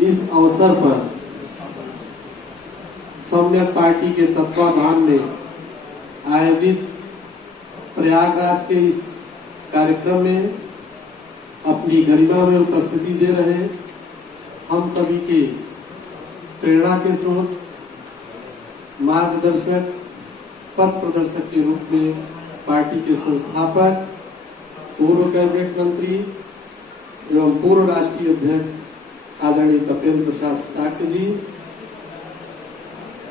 इस अवसर पर सम्यक पार्टी के तत्वाधान में आयोजित प्रयागराज के इस कार्यक्रम में अपनी गरिमा में उपस्थिति दे रहे हम सभी के प्रेरणा के स्रोत, मार्गदर्शक, पथ प्रदर्शक के रूप में पार्टी के संस्थापक, पूर्व कैबिनेट मंत्री एवं पूर्व राष्ट्रीय अध्यक्ष आदरणीय तपेंद्र प्रसाद शाक्य जी,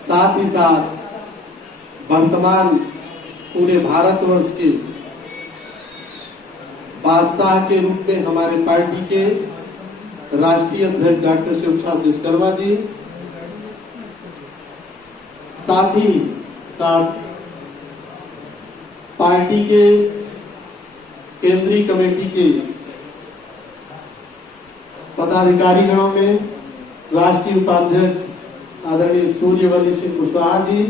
साथ ही साथ वर्तमान पूरे भारतवर्ष के बादशाह के रूप में हमारे पार्टी के राष्ट्रीय अध्यक्ष डॉक्टर शिव प्रसाद विश्वकर्मा जी, साथ ही साथ पार्टी के केंद्रीय कमेटी के पदाधिकारीगणों में राष्ट्रीय उपाध्यक्ष आदरणीय सूर्यवली सिंह कुशवाहा जी,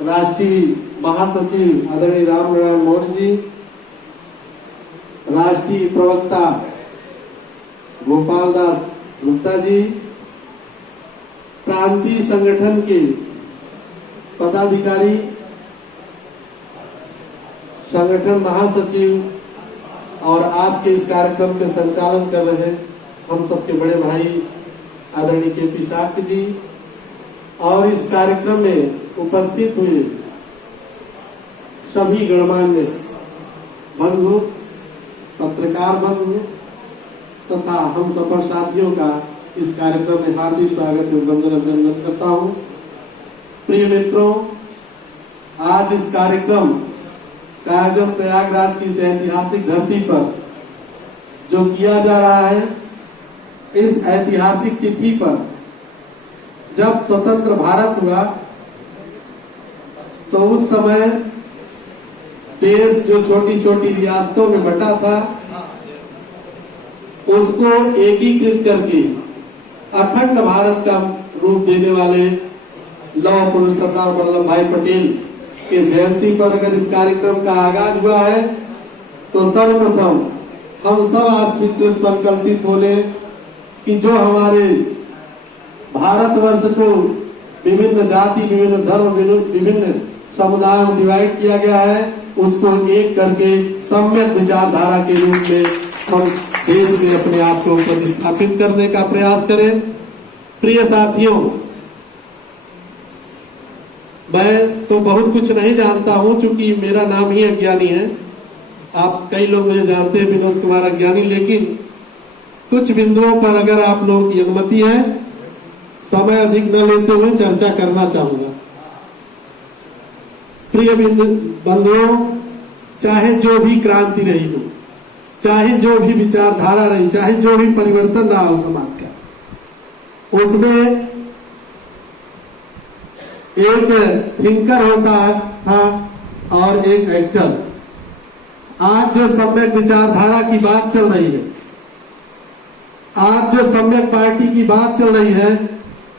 राष्ट्रीय महासचिव आदरणीय रामनारायण मौर्य जी, राष्ट्रीय प्रवक्ता गोपाल दास गुप्ता जी, प्रांतीय संगठन के पदाधिकारी, संगठन महासचिव और आज के इस कार्यक्रम के संचालन कर रहे हम सबके बड़े भाई आदरणीय के.पी. शाक्य जी और इस कार्यक्रम में उपस्थित हुए सभी गणमान्य बंधु, पत्रकार बंधु तथा हम सफल साथियों का इस कार्यक्रम में हार्दिक स्वागत एवं वंदन अभिनंदन करता हूँ। प्रिय मित्रों, आज इस कार्यक्रम का आयोजन प्रयागराज की इस ऐतिहासिक धरती पर जो किया जा रहा है, इस ऐतिहासिक तिथि पर जब स्वतंत्र भारत हुआ तो उस समय देश जो छोटी छोटी रियासतों में बटा था उसको एकीकृत करके अखंड भारत का रूप देने वाले लौह पुरुष सरदार वल्लभ भाई पटेल के जयंती पर अगर इस कार्यक्रम का आगाज हुआ है तो सर्वप्रथम हम सब आज स्वीकृत संकल्पित बोले कि जो हमारे भारतवर्ष को विभिन्न जाति, विभिन्न धर्म, विभिन्न समुदायों में डिवाइड किया गया है, उसको एक करके सम्यक विचारधारा के रूप में हम देश में अपने आप को प्रतिस्थापित करने का प्रयास करें। प्रिय साथियों, मैं तो बहुत कुछ नहीं जानता हूं, क्योंकि मेरा नाम ही अज्ञानी है। आप कई लोग मुझे जानते हैं विनोद कुमार अज्ञानी, लेकिन कुछ बिंदुओं पर अगर आप लोगों की अनुमति है, समय अधिक न लेते हुए चर्चा करना चाहूंगा। प्रिय बंधुओं, चाहे जो भी क्रांति रही हो, चाहे जो भी विचारधारा रही, चाहे जो भी परिवर्तन रहा हो समाज का, उसमें एक थिंकर होता था और एक एक्टर। आज जो सम्यक विचारधारा की बात चल रही है, आज जो सम्यक पार्टी की बात चल रही है,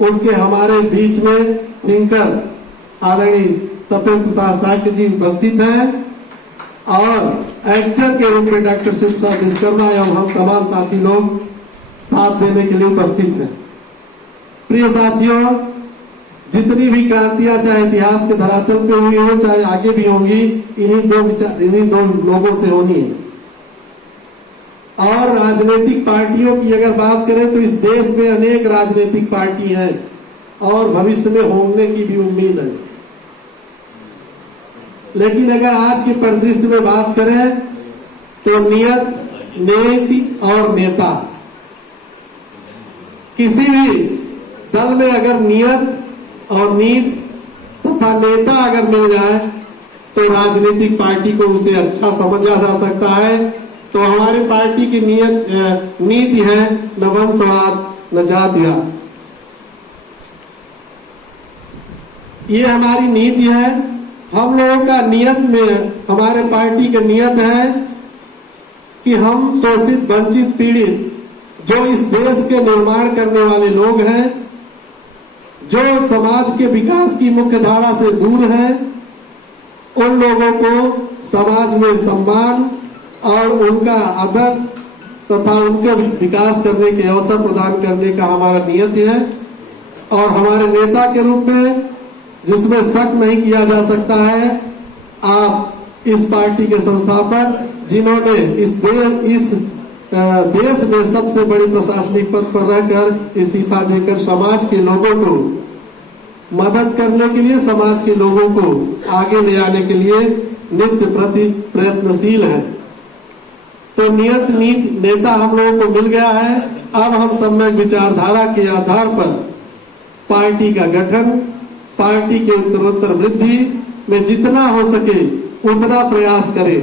उसके हमारे बीच में थिंकर आदरणीय तपेंद्र प्रसाद शाक्य जी उपस्थित हैं और एक्टर के रूप में डॉक्टर शिव प्रसाद विश्वकर्मा एवं हम तमाम साथी लोग साथ देने के लिए उपस्थित हैं। प्रिय साथियों, जितनी भी क्रांतियां चाहे इतिहास के धरातल पे हुई हो, चाहे आगे भी होंगी, इन्हीं दो लोगों से होनी है। और राजनीतिक पार्टियों की अगर बात करें तो इस देश में अनेक राजनीतिक पार्टी हैं और भविष्य में होने की भी उम्मीद है। लेकिन अगर आज के परिदृश्य में बात करें तो नियत, नीति और नेता, किसी भी दल में अगर नियत और नीति तथा नेता अगर मिल जाए तो राजनीतिक पार्टी को उसे अच्छा समझा जा सकता है। तो हमारी पार्टी की नीति है न वंशवाद न जातिवाद। ये हमारी नीति है। हम लोगों का नियत में, हमारे पार्टी का नियत है कि हम शोषित, वंचित, पीड़ित जो इस देश के निर्माण करने वाले लोग हैं, जो समाज के विकास की मुख्य धारा से दूर हैं, उन लोगों को समाज में सम्मान और उनका आदर तथा उनके विकास करने के अवसर प्रदान करने का हमारा नियत है। और हमारे नेता के रूप में जिसमें शक नहीं किया जा सकता है, आप इस पार्टी के संस्थापक जिन्होंने इस देश में सबसे बड़ी प्रशासनिक पद पर रहकर इस्तीफा देकर समाज के लोगों को मदद करने के लिए, समाज के लोगों को आगे ले आने के लिए नित्य प्रति प्रयत्नशील है। तो नियत नीत नेता हम लोगों को मिल गया है। अब हम सम्यक विचारधारा के आधार पर पार्टी का गठन, पार्टी के उत्तरोत्तर वृद्धि में जितना हो सके उतना प्रयास करें,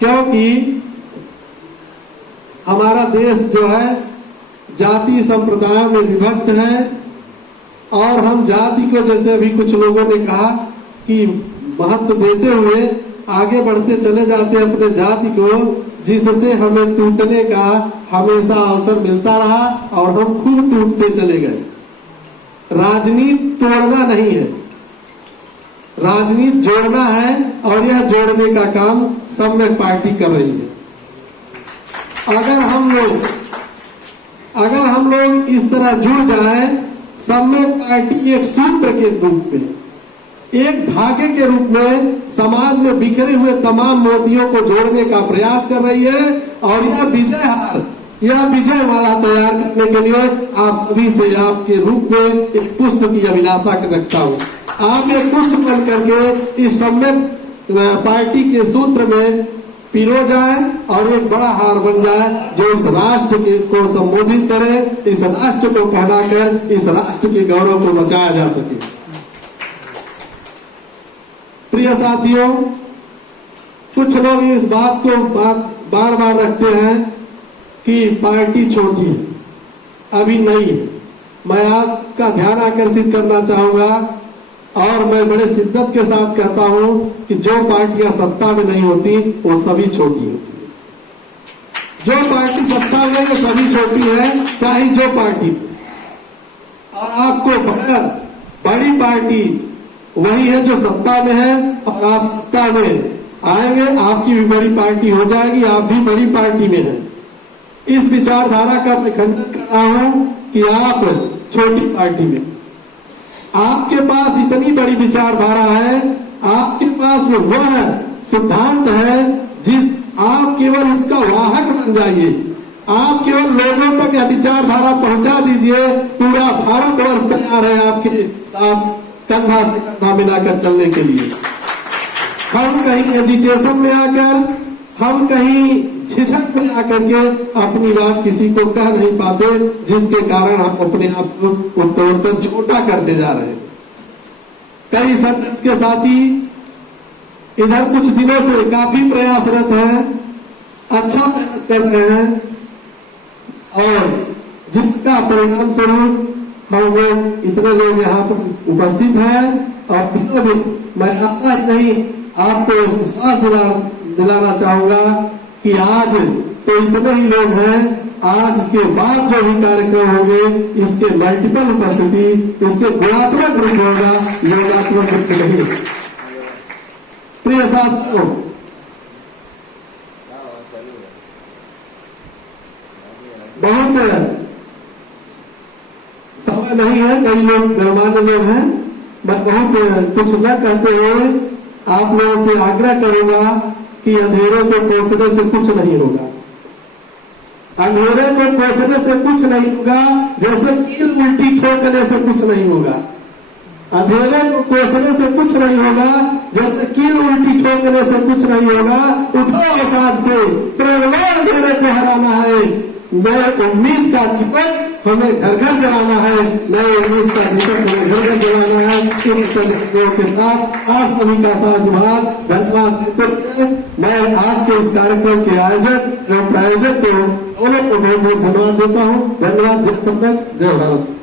क्योंकि हमारा देश जो है जाति संप्रदायों में विभक्त है और हम जाति को, जैसे अभी कुछ लोगों ने कहा कि महत्व देते हुए आगे बढ़ते चले जाते अपने जाति को, जिससे हमें टूटने का हमेशा अवसर मिलता रहा और हम खुद टूटते चले गए। राजनीति तोड़ना नहीं है, राजनीति जोड़ना है और यह जोड़ने का काम सम्यक पार्टी कर रही है। अगर हम लोग इस तरह जुड़ जाए, सम्यक पार्टी एक सूत्र के रूप में, एक धागे के रूप में समाज में बिखरे हुए तमाम मोतियों को जोड़ने का प्रयास कर रही है। और यह विजय माला तैयार करने के लिए आप सभी से आपके रूप में एक पुष्प की अभिलाषा रखता हूँ। आप एक पुष्प बन करके इस सम्यक पार्टी के सूत्र में पिरो जाए और एक बड़ा हार बन जाए जो इस राष्ट्र को संबोधित करे, इस राष्ट्र को कहलाकर इस राष्ट्र के गौरव को बचाया जा सके। प्रिय साथियों, कुछ लोग इस बात को बार बार रखते हैं कि पार्टी छोटी है, अभी नहीं है। मैं आपका ध्यान आकर्षित करना चाहूंगा और मैं बड़े शिद्दत के साथ कहता हूं कि जो पार्टियां सत्ता में नहीं होती वो सभी छोटी होती है। जो पार्टी सत्ता में वो सभी छोटी है, चाहे जो पार्टी। और आपको बड़ी पार्टी वही है जो सत्ता में है, और आप सत्ता में आएंगे आपकी भी बड़ी पार्टी हो जाएगी, आप भी बड़ी पार्टी में हैं। इस विचारधारा का मैं खंडन कर रहा हूं कि आप छोटी पार्टी में, आपके पास इतनी बड़ी विचारधारा है, आपके पास वह सिद्धांत है जिस आप केवल उसका वाहक बन जाइए, आप केवल लोगों तक यह विचारधारा पहुंचा दीजिए, पूरा भारतवर्ष तैयार है आपके साथ कंधा से कंधा मिलाकर चलने के लिए। हम कहीं एजिटेशन में आकर, हम कहीं झिझक में आकर के अपनी बात किसी को कह नहीं पाते, जिसके कारण हम अपने आप को उत्तरोत्तर छोटा करते जा रहे हैं। कई संघर्ष के साथी इधर कुछ दिनों से काफी प्रयासरत हैं, अच्छा मेहनत कर रहे हैं और जिसका परिणाम स्वरूप हम लोग इतने लोग यहाँ पर उपस्थित हैं। और फिर भी मैं आशा ही नहीं आपको विश्वास दिलाना चाहूंगा कि आज तो इतने ही लोग हैं, आज के बाद जो भी कार्यक्रम होंगे इसके मल्टीपल उपस्थिति, इसके गुणात्मक रूप होगा, योगात्मक रूप नहीं। प्रिय साथियों, बहुत समय नहीं है, कई लोग गणमान्य लोग हैं, मैं बहुत कुछ न कहते हुए आप लोगों से आग्रह करूंगा कि अंधेरे को कोसने से कुछ नहीं होगा। अंधेरे को कोसने से कुछ नहीं होगा, जैसे कील उल्टी ठोकने से कुछ नहीं होगा। अंधेरे को कोसने से कुछ नहीं होगा, जैसे कील उल्टी ठोकने से कुछ नहीं होगा। उठो अवसाद से, प्रेरणा अंधेरे को हराना है, नए उम्मीद का दीपक हमें घर घर जलाना है, नए उम्मीद का दीपक हमें घर घर जलाना है। इन संकल्पों के साथ आप सभी का साथ धन्यवाद। मैं आज के इस कार्यक्रम के आयोजक एवं प्रायोजक को दोनों को बहुत बहुत धन्यवाद देता हूँ। धन्यवाद। जय सम्यक, जय भारत।